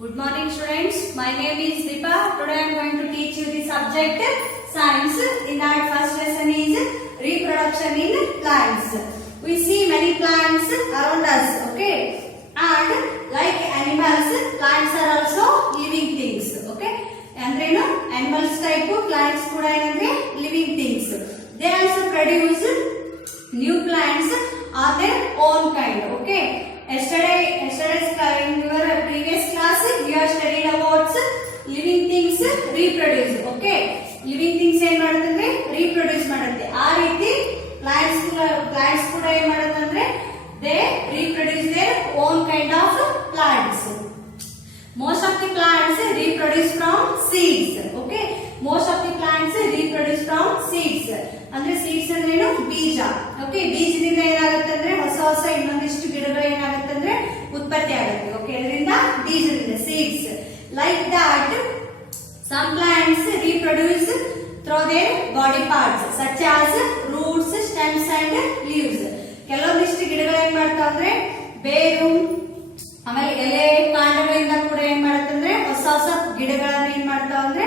Good morning students, my name is Deepa. Today I am going to teach you the subject science. In our first lesson is reproduction in plants. We see many plants around us, okay? And like animals, plants are also living things, okay? Andreno animals type plants kuda enandre living things. They also produce new plants on their own kind, okay? Yesterday's in your previous class we have studied about living things reproduce, okay? Living things ಏನು ಮಾಡುತ್ತಂದ್ರೆ reproduce ಮಾಡುತ್ತೆ. ಆ ರೀತಿ plants ಕೂಡ ಏನು ಮಾಡುತ್ತಂದ್ರೆ they reproduce their own kind of plants. Most of the plants reproduce from seeds, okay? Most of the plants reproduce from seeds. ಅಂದ್ರೆ seeds ಅಂದ್ರೆ ಏನು ಬೀಜ, okay? ಬೀಜದಿಂದ ಏನಾಗುತ್ತೆ ಅಂದ್ರೆ ಹೊಸ ಇನ್ನೊಂದಿಷ್ಟು ಗಿಡಗಳು ಏನಾಗುತ್ತೆ ಅಂದ್ರೆ ಉತ್ಪತ್ತಿ ಆಗುತ್ತೆ, okay? ಅದರಿಂದ ಬೀಜದಿಂದ seeds. Like that, some plants reproduce through their body parts such as roots, stems and leaves. ಕೆಲವೊಂದಿಷ್ಟು ಗಿಡಗಳು ಏನ್ ಮಾಡ್ತಾವ ಅಂದ್ರೆ ಬೇರು ಆಮೇಲೆ ಎಲೆ ಕಾಂಡಗಳಿಂದ ಕೂಡ ಏನ್ ಮಾಡುತ್ತೆ ಅಂದ್ರೆ ಹೊಸ ಗಿಡಗಳನ್ನ ಏನ್ ಮಾಡ್ತಾವ ಅಂದ್ರೆ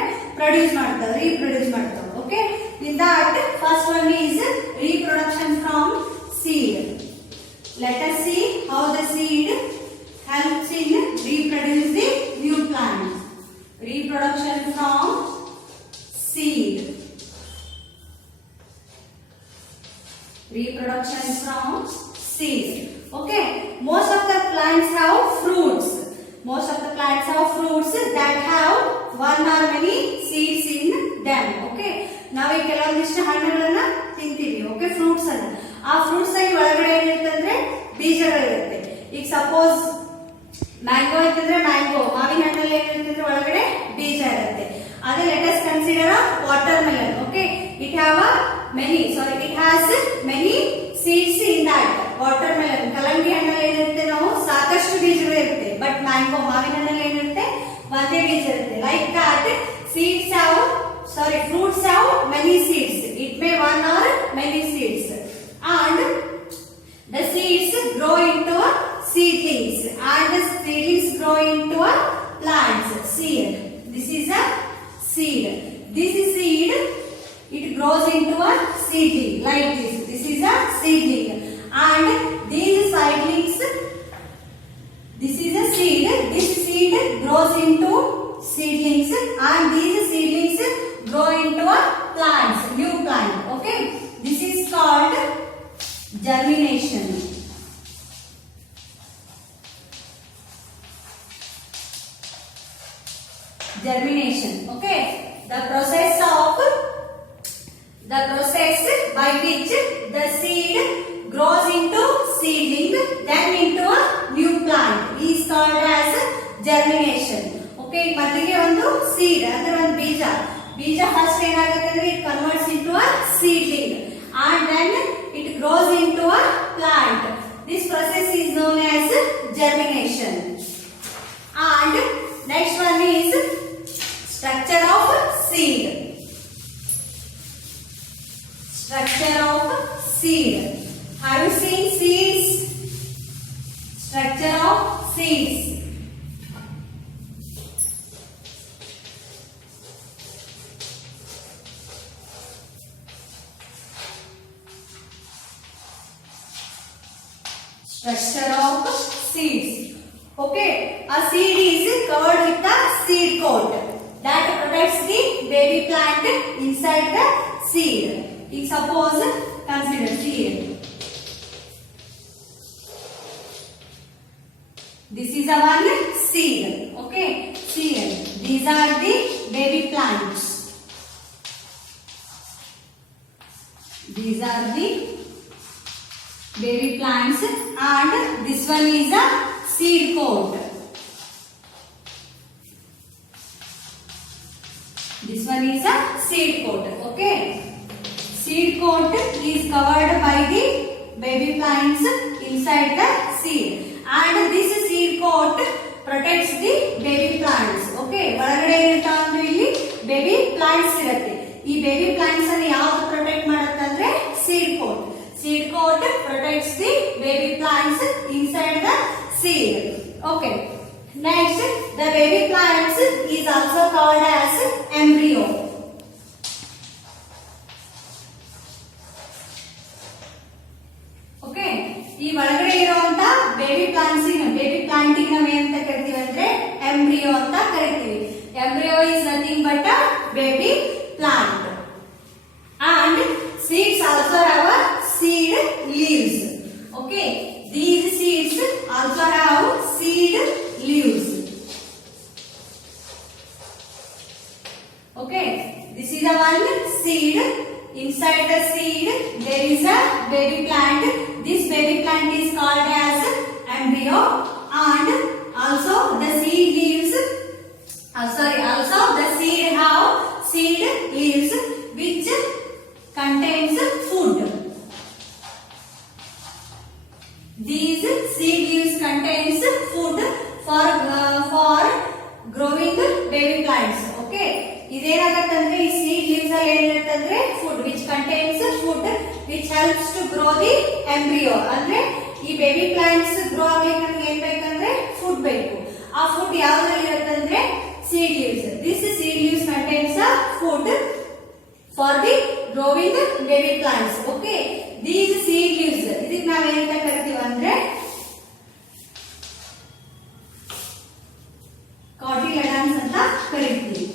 reproduce ಮಾಡ್ತಾವ, okay? In that, first one is reproduction from seed. Let us see how the seed helps in reproduce the new plant. Reproduction from seed. Reproduction from seed. Okay, most of the plants have fruits. Most of the plants have fruits that have one or many seeds in them. Okay, ನಾವು ಈ ಕೆಲವೊಂದಿಷ್ಟು ಹಣ್ಣುಗಳನ್ನ ತಿಂತೀವಿ, okay? Fruits ಅನ್ನ, ಆ ಫ್ರೂಟ್ಸ್ ಅಲ್ಲಿ ಒಳಗಡೆ ಏನಿರುತ್ತೆ ಅಂದ್ರೆ ಬೀಜಗಳಿರುತ್ತೆ. ಈಗ ಸಪೋಸ್ ಮ್ಯಾಂಗೋ ಇತ್ತಂದ್ರೆ ಮಾವಿನ ಹಣ್ಣಲ್ಲಿ ಏನಿರುತ್ತೆ ಅಂದ್ರೆ ಒಳಗಡೆ ಬೀಜ ಇರುತ್ತೆ. ಅದೇ let us consider water melon, okay? It has many seeds in that. Water melon ಕಲ್ಲಂಗಡಿ ಹಣ್ಣಲ್ಲಿ ಏನಿರುತ್ತೆ ನಾವು ಸಾಕಷ್ಟು ಬೀಜಗಳು ಇರುತ್ತೆ, ಬಟ್ ಮಾವಿನ ಹಣ್ಣಲ್ಲಿ ಏನಿರುತ್ತೆ ಒಂದೇ ಬೀಜ ಇರುತ್ತೆ. Like that fruits have many seeds. It may one or many seeds, and the seeds grow into seedlings, and the seedlings grow into plants. Seed. This is a seed. This is seed. It grows into a seedling like this. This is a seedling, and these seedlings. This is a seed. This seed grows into seedlings, and these seedlings grow into a plants, new plant. Okay, this is called germination. Germination. Okay, the process by which the seed grows into seedling, then into a new plant is called as germination. Okay, ಮೊದಲಿಗೆ ಒಂದು seed ಅಂದ್ರೆ ಒಂದು ಬೀಜ ಫಸ್ಟ್ ಏನಾಗುತ್ತೆ ಅಂದ್ರೆ it converts into a seedling, and then it grows into a plant. This process is known as germination. And next one is structure of seed. Structure of seed. Have you seen seeds? Structure of seeds. Structure of seeds. Okay, a seed is covered with a seed coat that protects the baby plant inside the seed. Suppose consider seed. This is a one seed. Okay, seed. These are the baby plants. These are the baby plants, and this one is a seed coat. This one is a seed coat. Okay, seed coat is covered by the baby plants inside the seed, and this seed coat protects the baby plants. Okay, ಒಳಗಡೆ ಇರುತ್ತಾ ಅಂದ್ರೆ ಇಲ್ಲಿ baby plants ಇರುತ್ತೆ. ಈ baby plants ಅನ್ನು ಯಾವುದು ಪ್ರೊಟೆಕ್ಟ್ ಮಾಡುತ್ತೆ ಅಂದ್ರೆ seed coat. Seed coat protects the baby plants inside the seed. Okay, Next, the baby plants is also called as embryo. Okay, ಈ ಒಳಗಡೆ ಇರುವಂತ ಬೇಬಿ ಪ್ಲಾಂಟಿಂಗ್ ನಾವು ಏನಂತ ಕರಿತೀವಿ ಅಂದ್ರೆ ಎಂಬ್ರಿಯೋ ಅಂತ ಕರಿತೀವಿ. Embryo is nothing but a baby plant. And seeds also have a seed leaves. Okay, these seeds also have seed leaves. Okay, this is the one seed. Inside the seed there is a baby plant. This baby plant is called as embryo. And also the seed leaves, also the seed have seed leaves which contains food. These seed leaves contains food for growing baby plants. Okay, ಇದೇನಾಗತ್ತಂದ್ರೆ ಈ seed leaves ಅಲ್ಲಿ ಏನಿರುತ್ತಂದ್ರೆ food which contains food which helps to grow the embryo. ಅಂದ್ರೆ ಈ baby plants grow ಆಗ್ಲಿಕ್ಕೆ ನಮಗೆ ಏನ್ ಬೇಕಂದ್ರೆ food ಬೇಕು. ಆ food ಯಾವ್ದ್ರಲ್ಲಿ ಇರುತ್ತಂದ್ರೆ seed leaves. This seed leaves contains a food for the growing baby plants. Okay, these seed leaves ಇದಕ್ಕೆ ನಾವು ಏನಂತ ಕರಿತೀವಿ ಅಂದ್ರೆ cotyledons ಅಂತ ಕರಿತೀವಿ.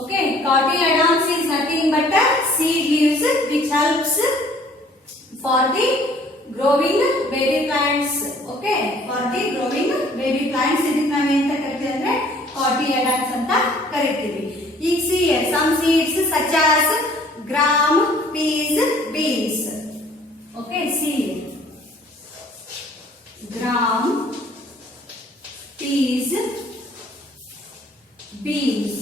Okay, cotyledons is nothing but a seed leaves which helps for the growing baby plants. Okay, for the growing baby plants ಇದಕ್ಕೆ ನಾವು ಏನಂತ ಕರಿತೀವಿ ಅಂದ್ರೆ cotyledons ಅಂತ ಕರಿತೀವಿ. ಈಗ see some seeds such as gram, peas, beans. Okay, see gram, peas, beans.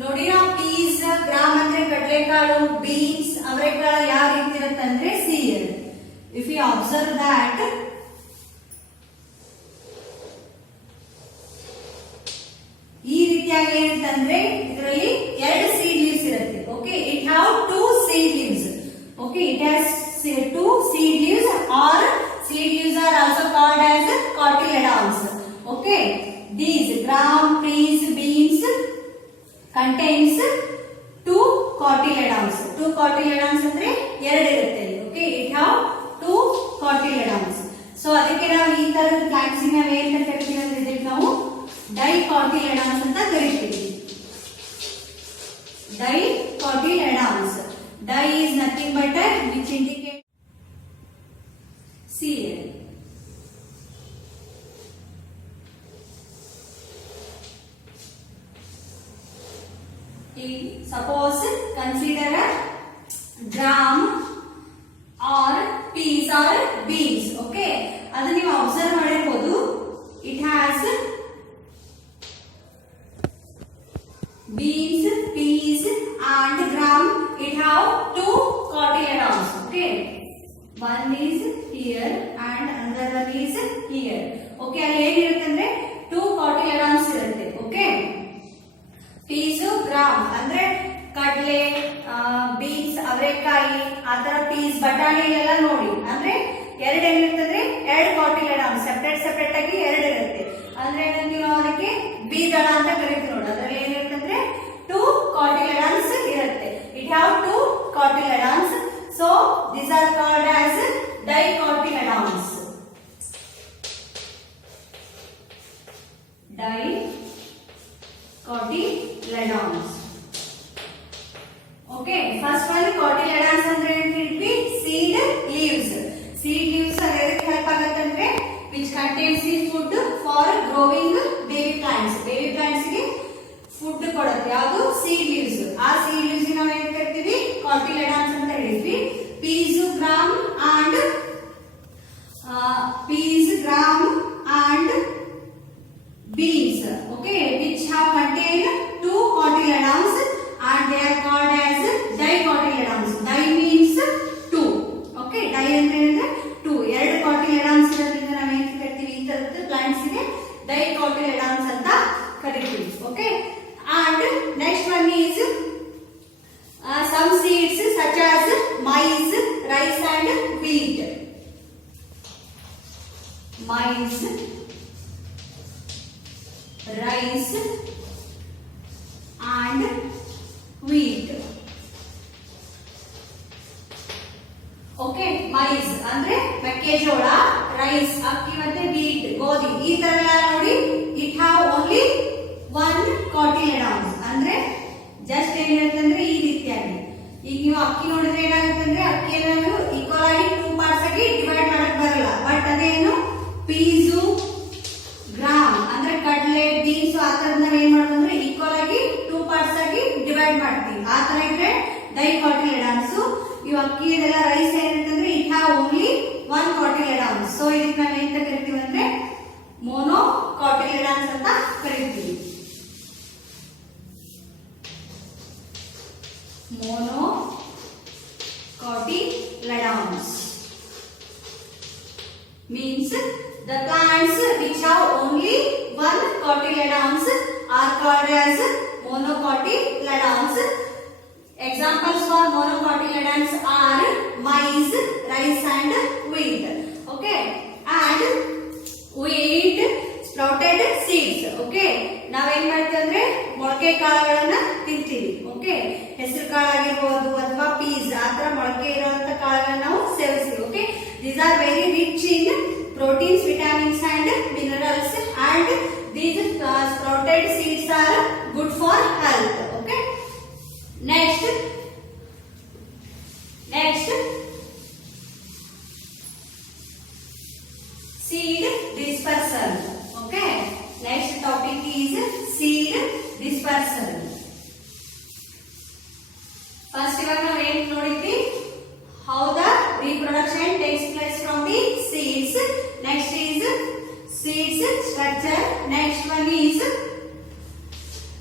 ನೋಡಿ ನಾವು ಪೀಸ್ ಗ್ರಾಮ್ ಅಂದ್ರೆ ಕಡಲೆಕಾಳು, ಬೀನ್ಸ್ ಅವರೆಕಾಳು ಯಾವ ರೀತಿ ಇರುತ್ತೆ ಅಂದ್ರೆ cereal. If you observe that ಈ ರೀತಿಯಾಗಿ ಏನಂತಂದ್ರೆ ಇದರಲ್ಲಿ ಎರಡು ಸೀಡ್ ಲೀವ್ಸ್ ಇರುತ್ತೆ. Okay, it have two seed leaves. Okay, it has two seed leaves are seed leaves are also called as cotyledons. Okay, these gram, peas, beans contains two cotyledons. Two cotyledons ಅಂದ್ರೆ ಎರಡು ಇರುತ್ತೆ. Okay, it have two cotyledons. So ಅದಕ್ಕೆ ನಾವು ಈ ತರದ ಪ್ಲಾಂಟ್ಸ್ ಗೆ ನಾವು ಏನಂತ ಕರಿತೀವಿ ಅಂದ್ರೆ ಇದಕ್ಕೆ ನಾವು dicotyledons ಅಂತ ಕರಿತೀವಿ. Dicotyledons. Di is nothing but a which indicates seed. Suppose consider a gram or peas or beans. Okay, ಅದನ್ನ ನೀವು ಅಬ್ಸರ್ವ್ ಮಾಡಿರಬಹುದು. It has beans, peas and gram. It have two cotyledons. Okay, one is here and another one is here. Okay, ಅಲ್ಲಿ ಏನಿರುತ್ತೆ ಅಂದ್ರೆ two cotyledons ಇರುತ್ತೆ. Okay, piece gram ಅಂದ್ರೆ ಕಡಲೆ, ಬೀನ್ಸ್, ಅವರೆಕಾಯಿ, ಆತರ ಪೀಸ್, ಬಟಾಣಿ ಎಲ್ಲ ನೋಡಿ ಅಂದ್ರೆ ಎರಡು ಏನಿರ್ತಂದ್ರೆ ಎರಡು cotyledons ಸೆಪರೇಟ್ ಆಗಿ ಎರಡು ಇರುತ್ತೆ. ಅಂದ್ರೆ ನೀವು ಅದಕ್ಕೆ ಬೀಜಳ ಅಂತ ಕರಿತೀವಿ ನೋಡಿ. ಅದರಲ್ಲಿ ಏನಿರುತ್ತಂದ್ರೆ ಟೂ cotyledons ಇರುತ್ತೆ. It have two cotyledons. So these are called as dicotyledons. Dicotyledons. Okay, first one cotyledons ಅಂದ್ರೆ ಏನು ಹೇಳ್ತೀವಿ? seed leaves. Seed leaves ಅದಕ್ಕೆ ಹೆಲ್ಪ್ ಆಗುತ್ತಂದ್ರೆ which contains the food for growing baby plants. Baby plants ಗೆ ಫುಡ್ ಕೊಡುತ್ತೆ. ಯಾವುದು? seed leaves. ಆ seed leaves ನಾವು ಏನು ಕರಿತೀವಿ? cotyledons ಅಂತ ಹೇಳ್ತೀವಿ. peas, gram and maize, rice and wheat. Okay, mice ಅಂದ್ರೆ ಮೆಕ್ಕೆಜೋಳ, ರೈಸ್ ಅಕ್ಕಿ ಮತ್ತೆ ವೀಟ್ ಗೋಧಿ. ಈ ತರ ನೋಡಿ, ಇಟ್ ಹ್ಯಾವ್ ಓನ್ಲಿ ಒನ್ ಕಾಟಿಲೆಡಾನ್ಸ್ ಅಂದ್ರೆ ಜಸ್ಟ್ ಏನಿರುತ್ತಂದ್ರೆ ಈ ರೀತಿಯಾಗಿ. ಈಗ ನೀವು ಅಕ್ಕಿ ನೋಡಿದ್ರೆ ಏನಾಗುತ್ತೆ ಅಂದ್ರೆ ಅಕ್ಕಿಯನ್ನು ನಾವು ಈಕ್ವಲ್ ಆಗಿ 2 ಪಾರ್ಟ್ಸ್ ಆಗಿ ಡಿವೈಡ್ ಮಾಡಕ್ ಬರಲ್ಲ. ಬಟ್ ಅದೇನು ಪೀಸು, ಗ್ರಾಮ್ ಅಂದ್ರೆ ಕಡ್ಲೆ, ಬೀನ್ಸ್ ಆ ತರದ್ ನಾವ್ ಏನ್ ಮಾಡೋದು ಅಂದ್ರೆ ಈಕ್ವಲ್ ಆಗಿ 2 ಪಾರ್ಟ್ಸ್ ಆಗಿ ಡಿವೈಡ್ ಮಾಡ್ತೀವಿ. ಆ ತರ ಇದ್ರೆ ಡೈಕಾಟಿಲೆಡಾನ್ಸ್. ಇವು ಅಕ್ಕಿ ಇದೆಲ್ಲ ರೈಸ್ ಏನಿರ್ತಂದ್ರೆ it have only one cotyledons. So ಇದಕ್ಕೆ ನಾವ್ ಏನ್ ಕರಿತೀವಿ ಅಂದ್ರೆ ಮೋನೋ ಕಾಟಿಲೆಡಾನ್ಸ್ ಅಂತ ಕರಿತೀವಿ. Mono cotyledons means the plants which have only one cotyledons are called as monocotyledons. Examples for monocotyledons are maize, rice and wheat. Okay, and wheat sprouted seeds. Okay, ನಾವೇನ್ ಮಾಡ್ತೀವಿ ಅಂದ್ರೆ ಮೊಳಕೆ ಕಾಳುಗಳನ್ನ ತಿಂತೀವಿ. ಓಕೆ, ಹೆಸರು ಕಾಳಾಗಿರ್ಬೋದು ಅಥವಾ ಪೀಸ್ ಆ ತರ ಮೊಳಕೆ ಇರುವಂತ ಕಾಳುಗಳನ್ನ ನಾವು ಸೇವಿಸ್ತೀವಿ. Okay, these are very rich in proteins, vitamins and minerals, and these sprouted seeds are good for health. Okay, next seed dispersal. Okay, next topic is seed dispersal. First ಇವಾಗ ನಾವು ಏನು ನೋಡಿದ್ವಿ, how the reproduction takes place from the seeds. Next is seeds structure. Next one is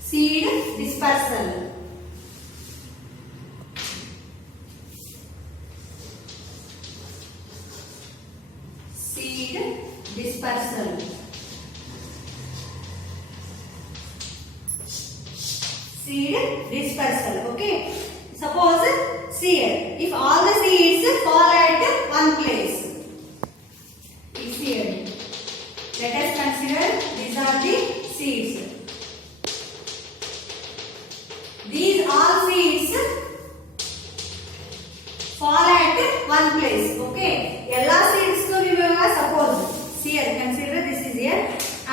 seed dispersal. Seed dispersal. Seed dispersal. Okay, suppose seed, if all the seeds fall at one place, seed, let us consider these are the seeds. These all seeds fall at one place. Okay, ella seeds ko nivaga suppose here consider this is here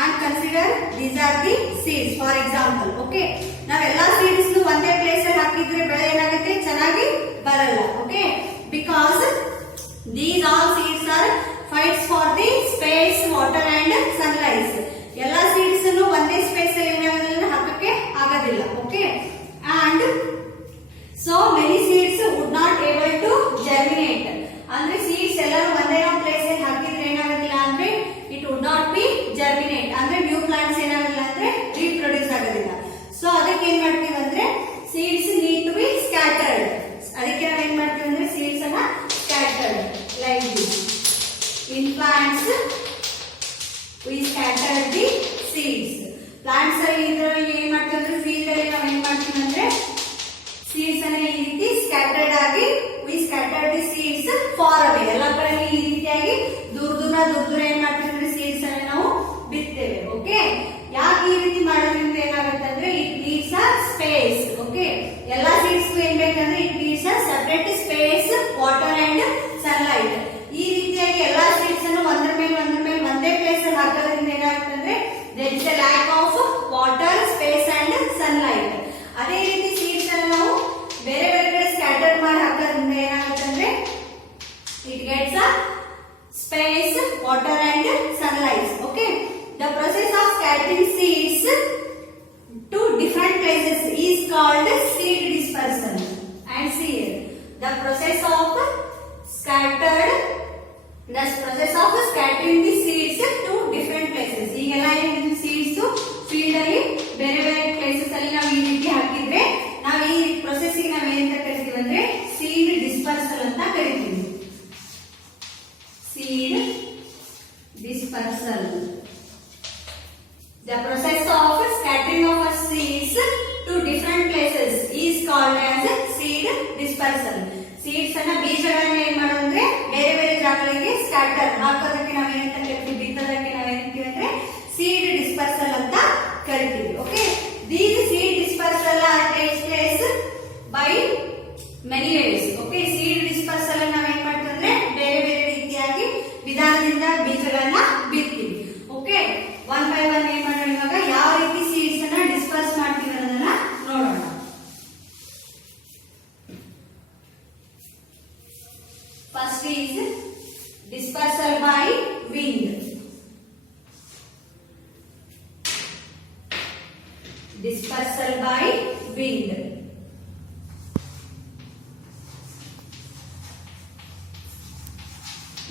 and consider these are the seeds for example. Okay, ನಾವೆಲ್ಲ seeds ಒಂದೇ place ಅಲ್ಲಿ ಹಾಕಿದ್ರೆ ಬೆಳೆ ಏನಾಗುತ್ತೆ, ಚೆನ್ನಾಗಿ ಬರಲ್ಲ. Okay, because these all seeds are fights for the space, water and sunlight. ಎಲ್ಲ seeds ಅನ್ನು ಒಂದೇ ಸ್ಪೇಸ್ ಅಲ್ಲಿ ಏನಾಗೋದಿಲ್ಲ, ಹಾಕಕ್ಕೆ ಆಗೋದಿಲ್ಲ. Okay, and so many seeds would not able to germinate. ಅಂದ್ರೆ ಸೀಡ್ಸ್ ಎಲ್ಲರೂ ಒಂದೇ ಪ್ಲೇಸ್ ಅಲ್ಲಿ ಹಾಕಿದ್ರೆ ಏನಾಗೋದಿಲ್ಲ ಅಂದ್ರೆ it would not be germinate. ಅಂದ್ರೆ ನ್ಯೂ ಪ್ಲಾಂಟ್ಸ್ ಏನಾಗೋದಿಲ್ಲ ಅಂದ್ರೆ ರೀಪ್ರೊಡ್ಯೂಸ್ ಆಗೋದಿಲ್ಲ. ಸೊ ಅದಕ್ಕೆ ಏನ್ ಮಾಡ್ತೀವಿ ಅಂದ್ರೆ seeds need to be scattered. ಅದಕ್ಕೆ ನಾವು ಏನ್ ಮಾಡ್ತೀವಿ ಅಂದ್ರೆ ಸೀಡ್ಸ್ ಅನ್ನ scattered like this. In plants we scattered the seeds. Plants ಅಲ್ಲಿ ಇದರಲ್ಲಿ ಏನ್ ಮಾಡ್ತೀವಿ ಅಂದ್ರೆ ಫೀಲ್ಡ್ ಅಲ್ಲಿ ನಾವು ಏನ್ ಮಾಡ್ತೀವಿ ಅಂದ್ರೆ ಸೀಡ್ಸ್ ಅನ್ನ ಈ ರೀತಿ ಸ್ಕ್ಯಾಟರ್ಡ್ ಆಗಿ we scattered the seeds far away. ಎಲ್ಲ ಕಡೆ ಈ ರೀತಿಯಾಗಿ ದೂರ ದೂರ ಏನ್ ಮಾಡ್ತೀವಿ ಅಂದ್ರೆ ಸೀಡ್ಸ್ ಅನ್ನ ನಾವು ಬಿತ್ತೇವೆ. ಓಕೆ, ಯಾಕೆ ಈ ರೀತಿ ಮಾಡೋದ್ರಿಂದ ಏನಾಗುತ್ತೆ ಅಂದ್ರೆ it needs a space. Okay, ಎಲ್ಲಾ ಸೀಡ್ಸ್ ಏನ್ ಬೇಕಂದ್ರೆ it needs a separate space, water and sunlight. ಈ ರೀತಿಯಾಗಿ ಎಲ್ಲಾ ಸೀಡ್ಸ್ ಅನ್ನು ಒಂದ್ರ ಮೇಲೆ ಒಂದೇ ಪ್ಲೇಸ್ ಅಲ್ಲಿ ಹಾಕೋದ್ರಿಂದ ಏನಾಗುತ್ತೆ ಅಂದ್ರೆ there is a lack of water, space and sunlight. ಅದೇ ರೀತಿ ಸೀಡ್ಸ್ ಅನ್ನು ನಾವು ಬೇರೆ ಕಡೆ ಸ್ಕ್ಯಾಟರ್ ಮಾಡಿ ಹಾಕೋದ್ರಿಂದ ಏನಾಗುತ್ತೆ ಅಂದ್ರೆ it gets a space, water and sunlight. Okay, the process of scattering seeds to different places is called seed dispersal. And see here, the process of scattering the seeds to different places. ಈಗೆಲ್ಲ ಏನು seeds field ಅಲ್ಲಿ ಬೇರೆ ಬೇರೆ ಪ್ಲೇಸಸ್ ಅಲ್ಲಿ ನಾವು ಈ ರೀತಿ ಹಾಕಿದ್ರೆ ನಾವು ಈ ಪ್ರೊಸೆಸ್ಸಿಂಗ್ ನಾವು ಏನಂತ ಕರಿತೀವಿ ಅಂದ್ರೆ ಸೀಡ್ ಡಿಸ್ಪರ್ಸಲ್ ಅಂತ ಕರಿತೀವಿ. Seed dispersal. The process of scattering of seeds to different places is called as seed dispersal. Seeds ಅನ್ನ ಬೀಜಗಳನ್ನ ಏನ್ ಮಾಡೋದಂದ್ರೆ ಬೇರೆ ಬೇರೆ ಜಾಗಗಳಿಗೆ ಸ್ಕ್ಯಾಟರ್ ಹಾಕೋದಕ್ಕೆ ನಾವು ಏನಂತ ಕರಿತೀವಿ, ಬಿತ್ತೋದಕ್ಕೆ First is dispersal by wind. Dispersal by wind.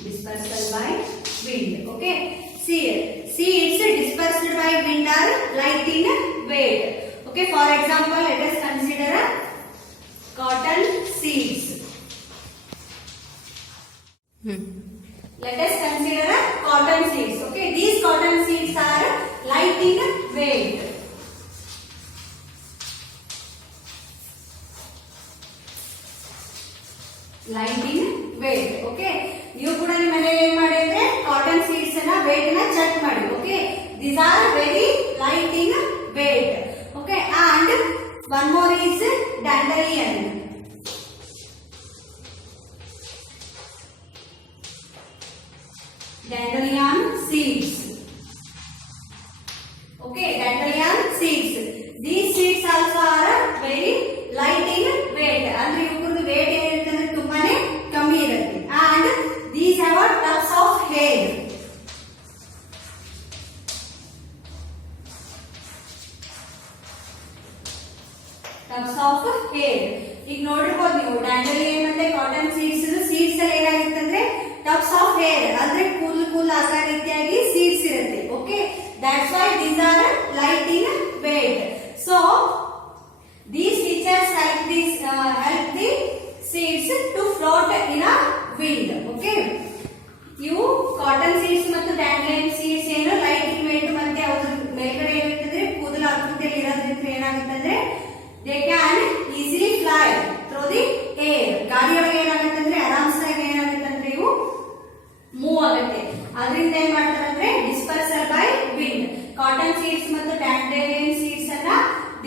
Dispersal by wind. Okay. See it's dispersed by wind are light in weight. Okay. For example, let us consider cotton seeds. Let us consider cotton seeds. Okay. These cotton seeds are light in weight. Light in weight. Okay. You ಕೂಡ ನಿಮ್ಮ ಮನೆಯಲ್ಲಿ ಏನು ಮಾಡಿ ಅಂದ್ರೆ cotton seeds ಅನ್ನ weight ನ ಚೆಕ್ ಮಾಡಿ. Okay. These are very light in weight. Okay. And one more is dandelion. Dandelion seeds. Okay. Dandelion seeds. These seeds also are very light in weight. ಅಂದ್ರೆ ಇವುಗಳ weight ಏನಿರುತ್ತೆ ಅಂದ್ರೆ ತುಂಬಾನೇ ಕಮ್ಮಿ ಇರುತ್ತೆ. And these have a tufts of hair. Tufts of hair. ಈಗ ನೋಡಿರಬಹುದು ನೀವು ಡ್ಯಾಂಡಲಿಯನ್ ಮತ್ತೆ ಕಾಟನ್ ಸೀಡ್ಸ್ ಸೀಡ್ಸ್ ಅಲ್ಲಿ ಏನಾಗುತ್ತೆ ಅಂದ್ರೆ tufts of hair ಅಂದ್ರೆ ಕೂಲ್ ಆಕಾರ ರೀತಿಯಾಗಿ ಸೀಡ್ಸ್ ಇರುತ್ತೆ. Okay, that's why these are light in weight. So these features help the seeds to float in a wind. Okay. ಇವು ಕಾಟನ್ ಸೀಡ್ಸ್ ಮತ್ತು ಡ್ಯಾಂಡ್ಲಿಯನ್ ಸೀಡ್ಸ್ ಏನು ಲೈಟ್ ಇನ್ ವೇಟ್ ಮತ್ತೆ ಅದ್ರ ಮೇಲ್ಗಡೆ ಏನಿರ್ತದೆ ಕೂದಲ ಆಕೃತಿಯಲ್ಲಿ ಇರೋದ್ರಿಂದ ಏನಾಗುತ್ತೆ ಅಂದ್ರೆ they can easily fly through the air. ಗಾಳಿಯೊಳಗೆ ಏನಾಗುತ್ತೆ ಅಂದ್ರೆ ಆರಾಮ್ಸಾಗಿ ಏನಾಗುತ್ತೆ ಅಂದ್ರೆ ಇವು ಮೂವ್ ಆಗುತ್ತೆ. ಅದರಿಂದ ಏನ್ ಮಾಡ್ತಾರೆ ಅಂದ್ರೆ dispersal by wind. Cotton seeds ಮತ್ತು ಡ್ಯಾಂಡ್ಲಿಯನ್ ಸೀಡ್ಸ್ ಅನ್ನ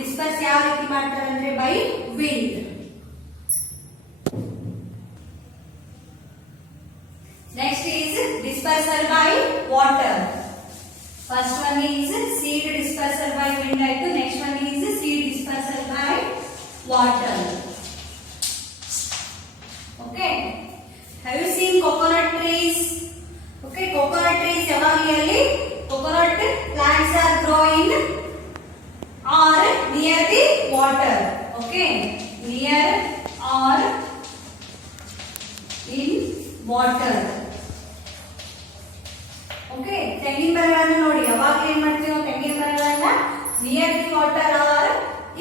ಡಿಸ್ಪರ್ಸ್ ಯಾವ ರೀತಿ ಮಾಡ್ತಾರೆ ಅಂದ್ರೆ by wind. Next is dispersal by water. First one is seed dispersal by wind. Next one is seed dispersal by water. Okay. Have you seen coconut trees? Okay, coconut trees yavagli coconut plants are growing or near the water. Okay, near or in water. Okay, ತೆಂಗಿನ ಮರಗಳನ್ನು ನೋಡಿ ಯಾವಾಗ ಏನ್ ಮಾಡ್ತೀವಿ ನಾವು ತೆಂಗಿನ ಮರಗಳನ್ನ near the water or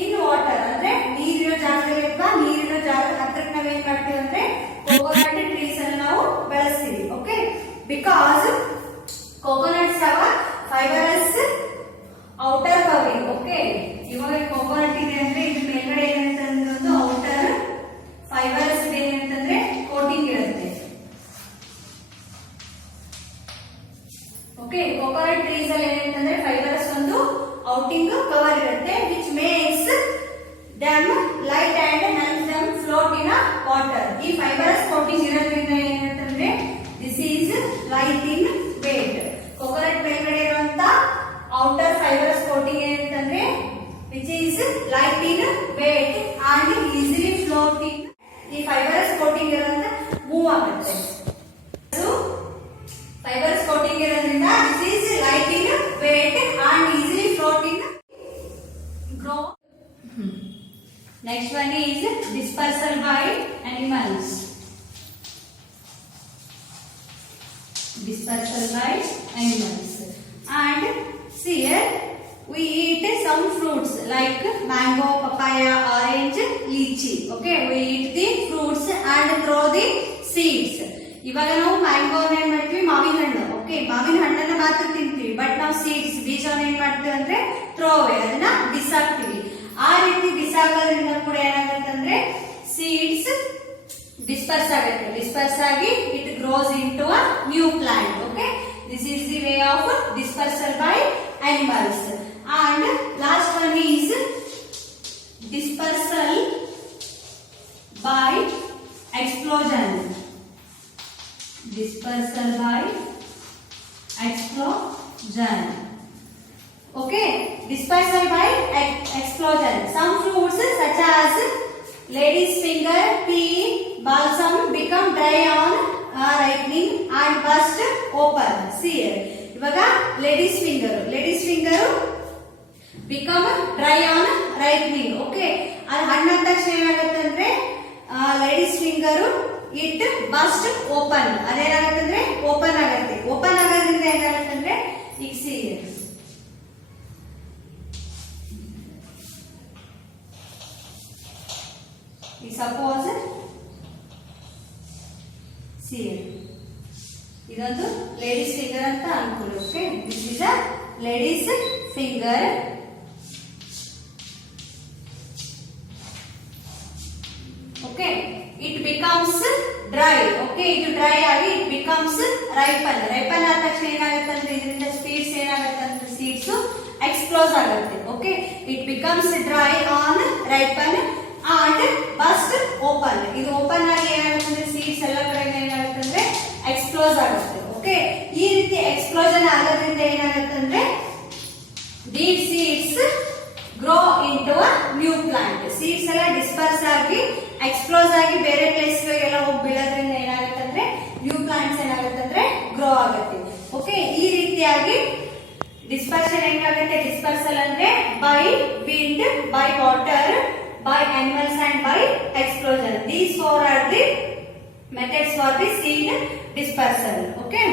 in water ಅಂದ್ರೆ ನೀರಿರೋ ಜಾಗದಲ್ಲಿ ಅಥವಾ ನೀರಿರೋ ಜಾಗದ ಹತ್ರಕ್ಕೆ ನಾವ್ ಏನ್ ಮಾಡ್ತೀವಿ ಅಂದ್ರೆ ಕೋಕೋನಟ್ ಟ್ರೀಸ್ ಅನ್ನು ನಾವು ಬೆಳೆಸ್ತೀವಿ. Okay, because coconuts have fibrous outer covering. Okay, ಇವಾಗ ಕೋಕೋನಟ್ ಇದೆ ಅಂದ್ರೆ ಇದ್ರ ಮೇಲ್ಗಡೆ ಏನಂತಂದ್ರೆ ಒಂದು ಔಟರ್ ಫೈಬರಸ್ ಏನಂತಂದ್ರೆ ಕೋಟಿಂಗ್ ಇರುತ್ತೆ. ಓಕೆ, ಕೋಕೋನಟ್ ಟ್ರೀಸ್ ಅಲ್ಲಿ ಏನಂತಂದ್ರೆ ಫೈಬರ್ಸ್ ಒಂದು ಔಟಿಂಗ್ ಕವರ್ ಇರುತ್ತೆ which makes them light and helps them float in water. ಈ ಫೈಬರ್ಸ್ ಕೋಟಿಂಗ್ ಇರೋದ್ರಿಂದ ಏನಂತಂದ್ರೆ this is light in weight. Coconut ಮೇಲ್ಗಡೆ ಇರುವಂತ ಔಟರ್ ಫೈಬರ್ಸ್ ಕೋಟಿಂಗ್ ಏನಂತಂದ್ರೆ which is light in weight and easily floating. ಈ fibres coating ಇರೋದ್ರಿಂದ move ಆಗುತ್ತೆ. Fibers coating irodrinda this is light in weight and easily floating grow. Next one is dispersal by animals. Dispersal by animals. And see here we eat some fruits like mango, papaya, orange, lychee. Okay, we eat the fruits and throw the seeds. ಇವಾಗ ನಾವು ಮ್ಯಾಂಗೋ ಏನ್ ಮಾಡ್ತೀವಿ ಮಾವಿನ ಹಣ್ಣು. ಓಕೆ, ಮಾವಿನ ಹಣ್ಣನ್ನ ಮಾತ್ರ ತಿಂತೀವಿ ಬಟ್ ನಾವು ಸೀಡ್ಸ್ ಬೀಜವನ್ನ ಏನ್ ಮಾಡ್ತೀವಿ ಅಂದ್ರೆ ಥ್ರೋ ಅವೇ ಅದನ್ನ ಬಿಸಾಕ್ತಿವಿ. ಆ ರೀತಿ ಬಿಸಾಕೋದ್ರಿಂದ ಕೂಡ ಏನಾಗುತ್ತೆ ಅಂದ್ರೆ ಸೀಡ್ಸ್ ಡಿಸ್ಪರ್ಸ್ ಆಗುತ್ತೆ. ಡಿಸ್ಪರ್ಸ್ ಆಗಿ it gross into a new plant. Okay, this is the way of dispersal by animals. And last one is dispersal by explosion. Dispersal by explosion. Okay, dispersal by explosion. Some fruits such as lady's finger, pea, balsam become dry on ripening and burst open. See here. ಇವಾಗ ladies finger become dry on ripening. Okay. ಅದು ಹಣ್ಣಾದ ತಕ್ಷಣ ಏನಾಗುತ್ತೆ ಅಂದ್ರೆ ladies finger it burst open. ಅದೇನಾಗುತ್ತೆ ಅಂದ್ರೆ open ಆಗುತ್ತೆ. Open ಆಗೋದ್ರಿಂದ ಏನಾಗುತ್ತೆ ಅಂದ್ರೆ ಈಗ ಸಿ ಸಪೋಸ್ ಸಿ ಇದೊಂದು ಲೇಡೀಸ್ ಫಿಂಗರ್ ಅಂತ ಅನ್ಕೊಳ್ಳಿ. Okay, this is a ladies finger. Okay, it becomes dry. Okay, ಇದು ಡ್ರೈ ಆಗಿ it becomes ripen. ripen ಆದ ತಕ್ಷಣ ಏನಾಗುತ್ತೆ ಅಂದ್ರೆ ಇದರಿಂದ ಸೀಡ್ಸ್ ಏನಾಗುತ್ತೆ ಅಂದ್ರೆ ಸೀಡ್ಸ್ ಎಕ್ಸ್ಪ್ಲೋಸ್ ಆಗುತ್ತೆ. Okay, it becomes dry on ripen and burst open. ಇದು ಓಪನ್ ಆಗಿ ಏನಾಗುತ್ತೆ ಅಂದ್ರೆ ಸೀಡ್ಸ್ ಎಲ್ಲ ಕಡೆ ಏನಾಗುತ್ತೆ ಅಂದ್ರೆ ಎಕ್ಸ್ಪ್ಲೋಸ್ ಆಗುತ್ತೆ. ಓಕೆ, ಈ ರೀತಿ ಎಕ್ಸ್ಪ್ಲೋಷನ್ ಆಗೋದ್ರಿಂದ ಏನಾಗುತ್ತೆ ಅಂದ್ರೆ these seeds grow into a new plant. Seeds ಎಲ್ಲ ಡಿಸ್ಪರ್ಸ್ ಆಗಿ ಎಕ್ಸ್ಪ್ಲೋಸ್ ಆಗಿ ಬೇರೆ ಪ್ಲೇಸ್ ಗಳಿಗೆಲ್ಲ ಹೋಗಿ ಬೀಳೋದ್ರಿಂದ ಏನಾಗುತ್ತೆ ಅಂದ್ರೆ ನ್ಯೂ ಪ್ಲಾಂಟ್ಸ್ ಏನಾಗುತ್ತೆ ಅಂದ್ರೆ ಗ್ರೋ ಆಗುತ್ತೆ. ಓಕೆ, ಈ ರೀತಿಯಾಗಿ ಡಿಸ್ಪರ್ಷನ್ ಹೆಂಗಾಗುತ್ತೆ? ಡಿಸ್ಪರ್ಸಲ್ ಅಂದ್ರೆ by wind, by water, by animals and by explosion. These four are the methods for the seed dispersal. Okay.